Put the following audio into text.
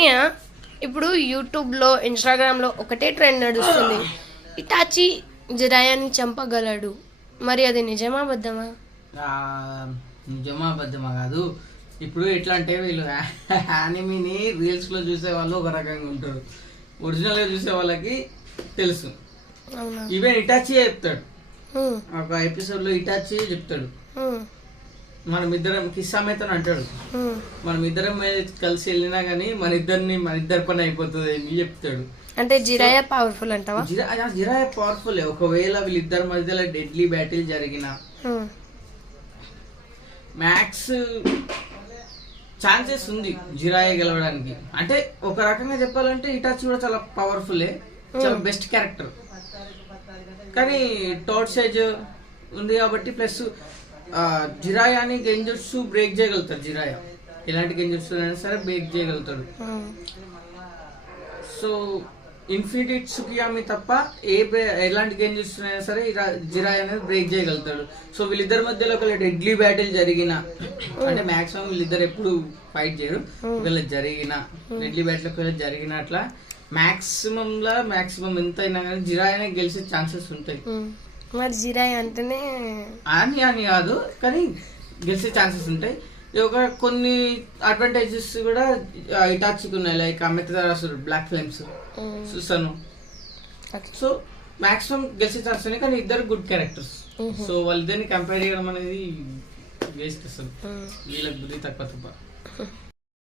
అన్నయ్య ఇప్పుడు యూట్యూబ్లో ఇన్స్టాగ్రామ్లో ఒకటే ట్రెండ్ నడుస్తుంది, ఇటాచి జిరాయాని చంపగలడు. మరి అది నిజమా అబద్ధమా? నిజమా అబద్ధమా కాదు. ఇప్పుడు ఎట్లా అంటే వీళ్ళు యానిమీని రీల్స్లో చూసే వాళ్ళు ఒక రకంగా ఉంటారు, ఒరిజినల్గా చూసే వాళ్ళకి తెలుసు. ఈవెన్ ఇటాచి చెప్తాడు, ఒక ఎపిసోడ్లో ఇటాచి చెప్తాడు, మనమిద్దరం కిస్సామైతే అంటాడు, మనమిద్దరం కలిసి వెళ్ళినా గానీ మన ఇద్దరి పని అయిపోతుంది అని చెప్తాడు. అంటే జిరాయా పవర్ఫుల్ అంటావా? జిరాయా పవర్ఫుల్. ఒకవేళ వీళ్ళిద్దరి మధ్యలో డెడ్లీ బ్యాటిల్ జరిగిన మ్యాక్స్ ఛాన్సెస్ ఉంది జిరాయా గెలవడానికి. అంటే ఒక రకంగా చెప్పాలంటే ఇటాచి కూడా చాలా పవర్ఫుల్లే, చాలా బెస్ట్ క్యారెక్టర్. కానీ టోర్ట్ సేజ్ ఉంది కాబట్టి ప్లస్ జిరాయాని గెంజుట్సు బ్రేక్ చేయగలుగుతాడు. జిరాయా ఎలాంటి గెంజుట్సు అయినా సరే బ్రేక్ చేయగలుగుతాడు. సో ఇన్ఫినిటీ సుకియామి తప్ప ఎలాంటి గెంజుట్సు అయినా సరే జిరాయా అనేది బ్రేక్ చేయగలుగుతాడు. సో వీళ్ళిద్దరి మధ్యలో ఒక డెడ్లీ బ్యాటిల్ జరిగిన, అంటే మాక్సిమం వీళ్ళిద్దరు ఎప్పుడు ఫైట్ చేయరు, ఒకవేళ జరిగిన డెడ్లీ బ్యాటిల్ ఒకవేళ జరిగిన అట్లా మాక్సిమం ఎంత అయినా కానీ జిరాయానే గెలిచే ఛాన్సెస్ ఉంటాయి. మరి జిరాయా అంటేనే అని కాదు కానీ గెలిచే ఛాన్సెస్ ఉంటాయి. ఒక కొన్ని అడ్వాంటేజెస్ కూడా ఇటాచికి ఉన్నాయి, లైక్ అమితరాసుడు, black flames, Susanoo. So maximum గెలిచే ఛాన్స్ ఉన్నాయి, కానీ ఇద్దరు గుడ్ క్యారెక్టర్స్. సో వాళ్ళిద్దరిని కంపేర్ చేయడం అనేది వేస్ట్ అసలు, వీళ్ళకి బుద్ధి తక్కువ తప్ప.